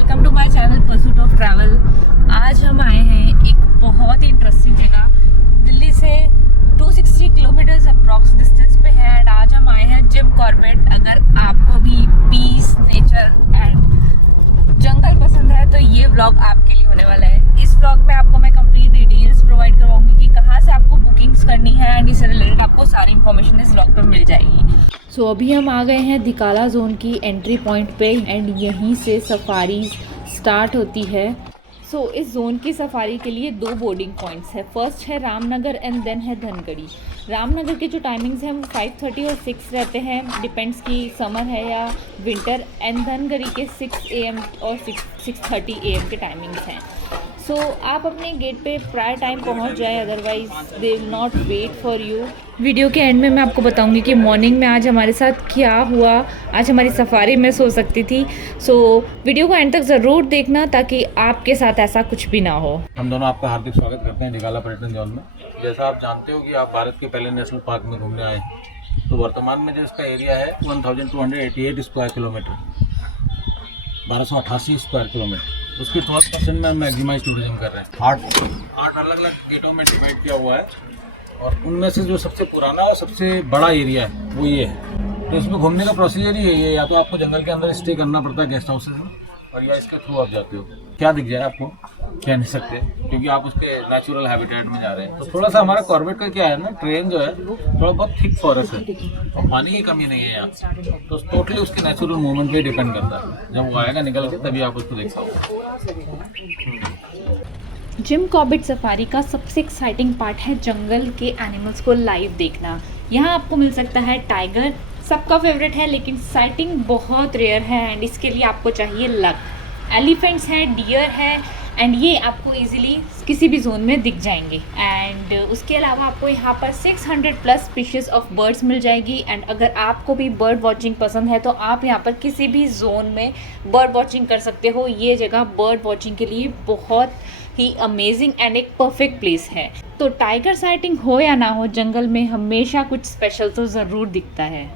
Welcome to my channel pursuit of travel. आज हम आए हैं एक बहुत ही इंटरेस्टिंग जगह, दिल्ली से 260 किलोमीटर्स अप्रॉक्स डिस्टेंस पे है। एंड आज हम आए हैं जिम कॉर्बेट। अगर आपको भी पीस, नेचर एंड जंगल पसंद है तो ये व्लॉग आपके लिए होने वाला है। इस व्लॉग में आपको मैं कंप्लीट डिटेल्स प्रोवाइड करवाऊंगी कि कहाँ से आपको बुकिंग्स करनी है एंड इससे रिलेटेड आपको सारी इन्फॉर्मेशन इस व्लॉग पे मिल जाएगी। सो अभी हम आ गए हैं दिकाला जोन की एंट्री पॉइंट पे एंड यहीं से सफारी स्टार्ट होती है। सो इस जोन की सफारी के लिए 2 बोर्डिंग पॉइंट्स है। फर्स्ट है रामनगर एंड देन है धनगढ़ी। रामनगर के जो टाइमिंग्स हैं वो 5:30 और 6 रहते हैं, डिपेंड्स कि समर है या विंटर। एंड धनगढ़ी के 6 AM और 6:30 AM के टाइमिंग्स हैं। सो आप अपने गेट पे प्रायर टाइम पहुंच जाए, otherwise they will not wait for you. Video के एंड में मैं आपको बताऊंगी कि मॉर्निंग में आज हमारे साथ क्या हुआ। आज हमारी सफारी मिस हो सकती थी। सो वीडियो को एंड तक ज़रूर देखना ताकि आपके साथ ऐसा कुछ भी ना हो। हम दोनों आपका हार्दिक स्वागत करते हैं दिकाला पर्यटन जोन में। जैसा आप जानते हो कि आप भारत के पहले नेशनल पार्क में घूमने आए हैं, तो वर्तमान में जो इसका एरिया है 1288 स्क्वायर किलोमीटर, 1288 स्क्वायर किलोमीटर। उसकी 12% में हम मैक्सिमाइज टूरिज्म कर रहे हैं। आठ अलग अलग गेटों में डिवाइड किया हुआ है और उनमें से जो सबसे पुराना और सबसे बड़ा एरिया है वो ये है। तो इसमें घूमने का प्रोसीजर ही है, या तो आपको जंगल के अंदर स्टे करना पड़ता है गेस्ट हाउसेज में, और या इसके थ्रू आप जाते हो। क्या दिख जाए आपको कह नहीं सकते क्योंकि आप उसके नेचुरल हैबिटेट में जा रहे हैं। तो थोड़ा सा हमारा कॉर्बेट का क्या है ना, ट्रेन जो है थोड़ा बहुत थिक फॉरेस्ट है और पानी की कमी नहीं है यहाँ, तो टोटली उसके नेचुरल मूवमेंट पे डिपेंड करता है। जब वो आएगा निकल के तभी आप उसको देख पाओगे। जिम कॉर्बेट सफारी का सबसे एक्साइटिंग पार्ट है जंगल के एनिमल्स को लाइव देखना। यहाँ आपको मिल सकता है टाइगर, सबका फेवरेट है, लेकिन साइटिंग बहुत रेयर है एंड इसके लिए आपको चाहिए लक। एलिफेंट्स हैं, डियर है एंड ये आपको इजीली किसी भी जोन में दिख जाएंगे। एंड उसके अलावा आपको यहाँ पर 600+ स्पीशीज ऑफ बर्ड्स मिल जाएगी। एंड अगर आपको भी बर्ड वॉचिंग पसंद है तो आप यहाँ पर किसी भी जोन में बर्ड वॉचिंग कर सकते हो। ये जगह बर्ड वॉचिंग के लिए बहुत ही अमेजिंग एंड एक परफेक्ट प्लेस है। तो टाइगर साइटिंग हो या ना हो, जंगल में हमेशा कुछ स्पेशल तो ज़रूर दिखता है।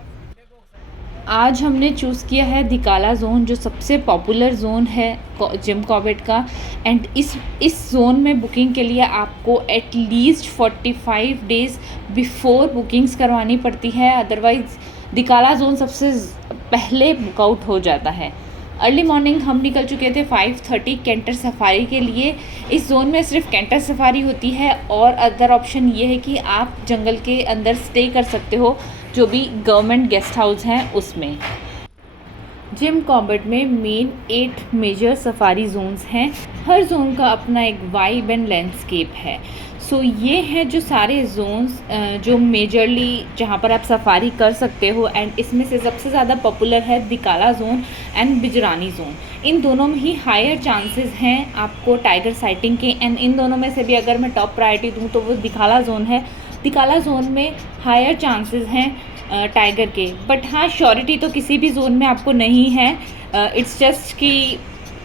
आज हमने चूज़ किया है दिकाला जोन, जो सबसे पॉपुलर जोन है जिम कॉर्बेट का। एंड इस जोन में बुकिंग के लिए आपको एटलीस्ट 45 डेज़ बिफोर बुकिंग्स करवानी पड़ती है, अदरवाइज़ दिकाला जोन सबसे पहले बुकआउट हो जाता है। अर्ली मॉर्निंग हम निकल चुके थे 5:30 कैंटर सफारी के लिए। इस जोन में सिर्फ कैंटर सफारी होती है और अदर ऑप्शन ये है कि आप जंगल के अंदर स्टे कर सकते हो, जो भी गवर्नमेंट गेस्ट हाउस हैं उसमें। जिम कॉर्बेट में मेन 8 मेजर सफारी जोन्स हैं। हर जोन का अपना एक वाइब एंड लैंडस्केप है। सो ये हैं जो सारे जोन्स जो मेजरली जहाँ पर आप सफारी कर सकते हो। एंड इसमें से सबसे ज़्यादा पॉपुलर है दिकाला जोन एंड बिजरानी जोन। इन दोनों में ही हायर चांसेस हैं आपको टाइगर साइटिंग के। एंड इन दोनों में से भी अगर मैं टॉप प्रायोरिटी दूँ तो वो दिकाला जोन है। दिकाला जोन में हायर चांसेस हैं टाइगर के, बट हाँ, श्योरिटी तो किसी भी जोन में आपको नहीं है। इट्स जस्ट कि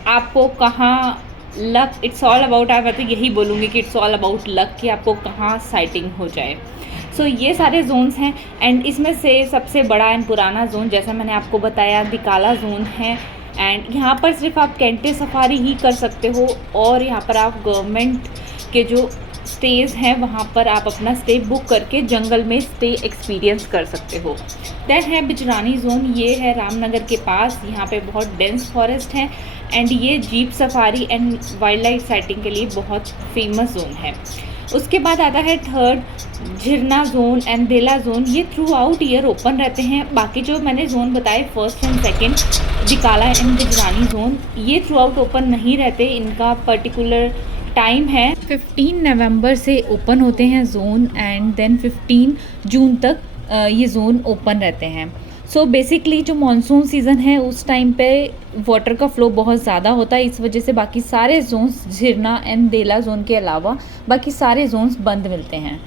आपको कहाँ लक, इट्स ऑल अबाउट, मैं तो यही बोलूँगी कि इट्स ऑल अबाउट लक कि आपको कहाँ साइटिंग हो जाए। सो ये सारे जोन्स हैं एंड इसमें से सबसे बड़ा एंड पुराना जोन, जैसा मैंने आपको बताया, दिकाला जोन है। एंड यहाँ पर सिर्फ आप कैंटे सफारी ही कर सकते हो और यहाँ पर आप गवर्नमेंट के जो स्टेज हैं वहाँ पर आप अपना स्टे बुक करके जंगल में स्टे एक्सपीरियंस कर सकते हो। दैट है बिजरानी जोन, ये है रामनगर के पास। यहाँ पे बहुत डेंस फॉरेस्ट है एंड ये jeep safari and wildlife sighting के लिए बहुत फेमस जोन है। उसके बाद आता है third Jhirna zone and Dhela zone. ये थ्रू आउट ईयर ओपन रहते हैं। बाकी जो मैंने जोन बताए first and second, Dhikala and Bijrani zone, ये थ्रू आउट ओपन नहीं रहते। इनका पर्टिकुलर टाइम है 15 नवंबर से ओपन होते हैं जोन एंड देन 15 जून तक ये जोन ओपन रहते हैं। सो बेसिकली जो मानसून सीज़न है उस टाइम पे वाटर का फ्लो बहुत ज़्यादा होता है, इस वजह से बाकी सारे Jones, Jhirna and Dhela zone के अलावा बाकी सारे जोन्स बंद मिलते हैं।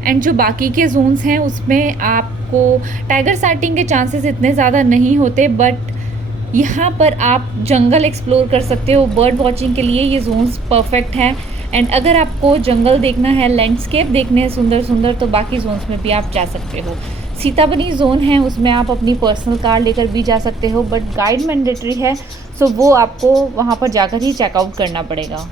एंड जो बाकी के जोन्स हैं उसमें आपको टाइगर साइटिंग के चांसेस इतने ज़्यादा नहीं होते, बट यहाँ पर आप जंगल एक्सप्लोर कर सकते हो। बर्ड वॉचिंग के लिए ये जोन्स परफेक्ट हैं। एंड अगर आपको जंगल देखना है, लैंडस्केप देखने हैं सुंदर सुंदर, तो बाकी जोन्स में भी आप जा सकते हो। सीताबनी जोन है, उसमें आप अपनी पर्सनल कार लेकर भी जा सकते हो, बट गाइड मैंडेटरी है, सो वो आपको वहाँ पर जाकर ही चेकआउट करना पड़ेगा।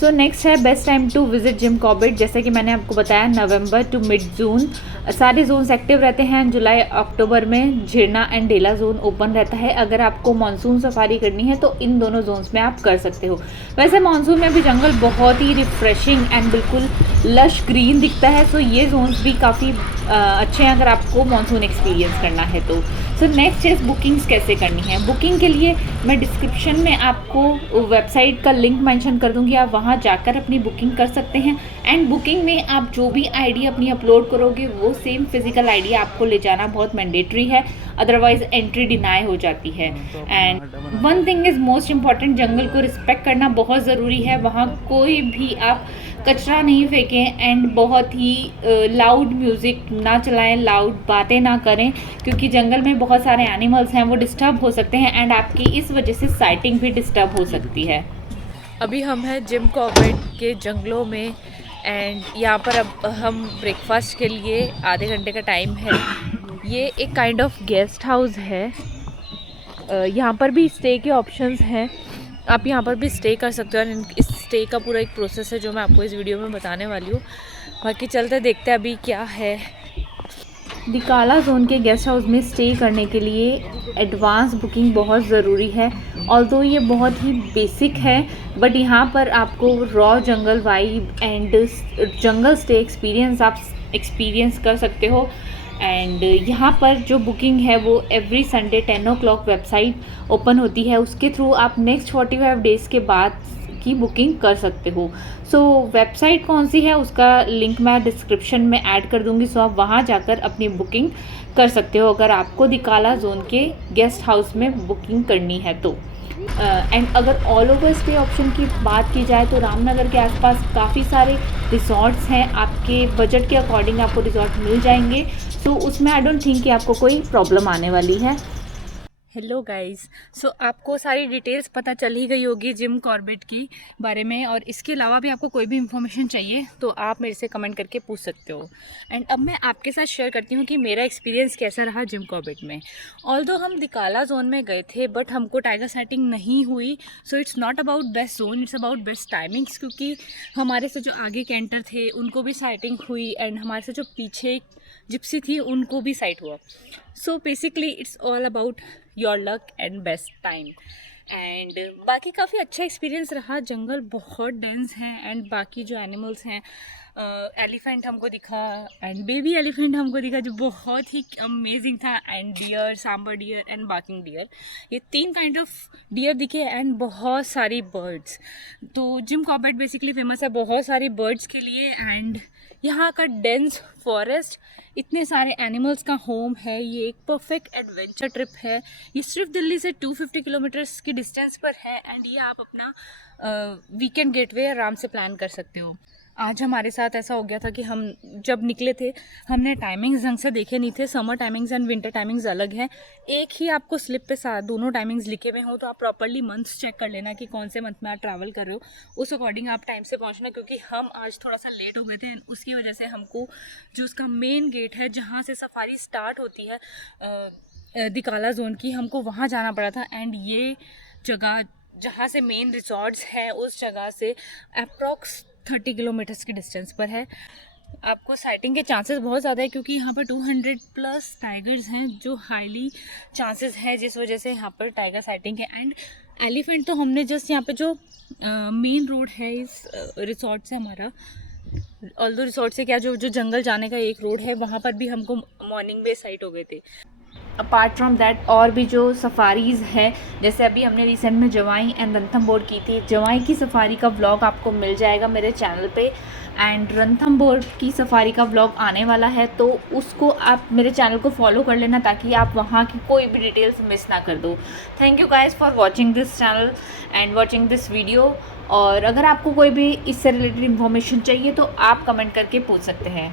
सो नेक्स्ट है best time to visit Jim Corbett. जैसे कि मैंने आपको बताया, नवंबर टू मिड जून सारे जोन्स एक्टिव रहते हैं। जुलाई अक्टूबर में Jhirna and Dhela zone open रहता है। अगर आपको मानसून सफारी करनी है तो इन दोनों जोन्स में आप कर सकते हो। वैसे मानसून में भी जंगल बहुत ही रिफ्रेशिंग एंड बिल्कुल लश ग्रीन दिखता है, सो ये जोन्स भी काफ़ी अच्छे हैं अगर आपको मानसून एक्सपीरियंस करना है तो। सो नेक्स्ट इज बुकिंग्स कैसे करनी है। बुकिंग के लिए मैं डिस्क्रिप्शन में आपको वेबसाइट का लिंक मेंशन कर दूंगी, आप वहां जाकर अपनी बुकिंग कर सकते हैं। एंड बुकिंग में आप जो भी आईडी अपनी अपलोड करोगे वो सेम फिजिकल आईडी आपको ले जाना बहुत मैंडेटरी है, अदरवाइज एंट्री डिनाई हो जाती है। And one thing is most important, जंगल को रिस्पेक्ट करना बहुत ज़रूरी है। वहाँ कोई भी आप कचरा नहीं फेंकें एंड बहुत ही लाउड म्यूज़िक ना चलाएं, लाउड बातें ना करें, क्योंकि जंगल में बहुत सारे एनिमल्स हैं, वो डिस्टर्ब हो सकते हैं एंड आपकी इस वजह से साइटिंग भी डिस्टर्ब हो सकती है। अभी हम हैं जिम कॉर्बेट के जंगलों में एंड यहाँ पर अब हम ब्रेकफास्ट के लिए आधे घंटे का टाइम है। ये एक काइंड ऑफ गेस्ट हाउस है, यहाँ पर भी स्टे के ऑप्शंस हैं, आप यहाँ पर भी स्टे कर सकते हो। इस स्टे का पूरा एक प्रोसेस है जो मैं आपको इस वीडियो में बताने वाली हूँ। बाकी चलते देखते हैं अभी क्या है। दिकाला जोन के गेस्ट हाउस में स्टे करने के लिए एडवांस बुकिंग बहुत ज़रूरी है। ऑल्दो ये बहुत ही बेसिक है, बट यहाँ पर आपको raw jungle vibe and jungle stay experience आप एक्सपीरियंस कर सकते हो। एंड यहाँ पर जो बुकिंग है वो every Sunday 10 o'clock website open होती है, उसके थ्रू आप नेक्स्ट 45 डेज़ के बाद की बुकिंग कर सकते हो। सो वेबसाइट कौन सी है उसका लिंक मैं डिस्क्रिप्शन में ऐड कर दूंगी, सो आप वहाँ जाकर अपनी बुकिंग कर सकते हो अगर आपको दिकाला जोन के गेस्ट हाउस में बुकिंग करनी है तो। एंड अगर ऑल ओवर स्टे ऑप्शन की बात की जाए तो रामनगर के आसपास काफ़ी सारे रिसॉर्ट्स हैं, आपके बजट के अकॉर्डिंग आपको रिसॉर्ट मिल जाएंगे, तो उसमें आई डोंट थिंक कि आपको कोई प्रॉब्लम आने वाली है। हेलो गाइस, सो आपको सारी डिटेल्स पता चल ही गई होगी जिम कॉर्बेट की बारे में, और इसके अलावा भी आपको कोई भी इन्फॉर्मेशन चाहिए तो आप मेरे से कमेंट करके पूछ सकते हो। एंड अब मैं आपके साथ शेयर करती हूँ कि मेरा एक्सपीरियंस कैसा रहा जिम कॉर्बेट में। ऑल्दो हम दिकाला जोन में गए थे बट हमको टाइगर साइटिंग नहीं हुई, so it's not about west zone, it's about best timings, क्योंकि हमारे से जो आगे कैंटर थे उनको भी साइटिंग हुई एंड हमारे से जो पीछे जिप्सी थी उनको भी साइट हुआ। So basically it's all about your luck and best time. And बाकी काफ़ी अच्छा एक्सपीरियंस रहा। जंगल बहुत डेंस है एंड बाकी जो एनिमल्स हैं, एलिफेंट हमको दिखा एंड बेबी एलिफेंट हमको दिखा जो बहुत ही अमेजिंग था, and deer, sambar deer and barking deer, ये 3 काइंड ऑफ डियर दिखे एंड बहुत सारी बर्ड्स। तो जिम कॉर्बेट बेसिकली फेमस है बहुत सारी बर्ड्स के लिए, एंड यहाँ का डेंस फॉरेस्ट, इतने सारे एनिमल्स का होम है। ये एक परफेक्ट एडवेंचर ट्रिप है। ये सिर्फ दिल्ली से 250 किलोमीटर्स की डिस्टेंस पर है एंड ये आप अपना वीकेंड गेटवे आराम से प्लान कर सकते हो। आज हमारे साथ ऐसा हो गया था कि हम जब निकले थे हमने टाइमिंग्स ढंग से देखे नहीं थे। Summer timings and winter timings अलग हैं। एक ही आपको स्लिप पे साथ दोनों टाइमिंग्स लिखे हुए हो, तो आप प्रॉपर्ली मंथ्स चेक कर लेना कि कौन से मंथ में आप ट्रैवल कर रहे हो, उस अकॉर्डिंग आप टाइम से पहुंचना। क्योंकि हम आज थोड़ा सा लेट हो गए थे, उसकी वजह से हमको जो उसका मेन गेट है जहाँ से सफारी स्टार्ट होती है दिकाला जोन की, हमको वहाँ जाना पड़ा था। एंड ये जगह जहाँ से मेन रिसॉर्ट्स है उस जगह से अप्रॉक्स 30 किलोमीटर्स की डिस्टेंस पर है। आपको साइटिंग के चांसेस बहुत ज़्यादा है क्योंकि यहाँ पर 200+ टाइगर्स हैं, जो हाईली चांसेस है, जिस वजह से यहाँ पर टाइगर साइटिंग है। एंड एलिफेंट तो हमने जस्ट यहाँ पे जो मेन रोड है इस रिसोर्ट से हमारा, ऑल्दो रिसोर्ट से क्या जो जंगल जाने का एक रोड है, वहाँ पर भी हमको मॉर्निंग में साइट हो गए थे। अपार्ट फ्रॉम दैट और भी जो सफारीज़ हैं, जैसे अभी हमने रिसेंट में जवाई एंड रणथंभौर की थी। जवाई की सफारी का व्लॉग आपको मिल जाएगा मेरे चैनल पे, एंड रणथंभौर की सफारी का व्लॉग आने वाला है, तो उसको आप मेरे चैनल को फॉलो कर लेना ताकि आप वहाँ की कोई भी डिटेल्स मिस ना कर दो। Thank you guys for watching this channel and watching this video. और अगर आपको कोई भी इससे रिलेटेड इन्फॉर्मेशन चाहिए तो आप कमेंट करके पूछ सकते हैं।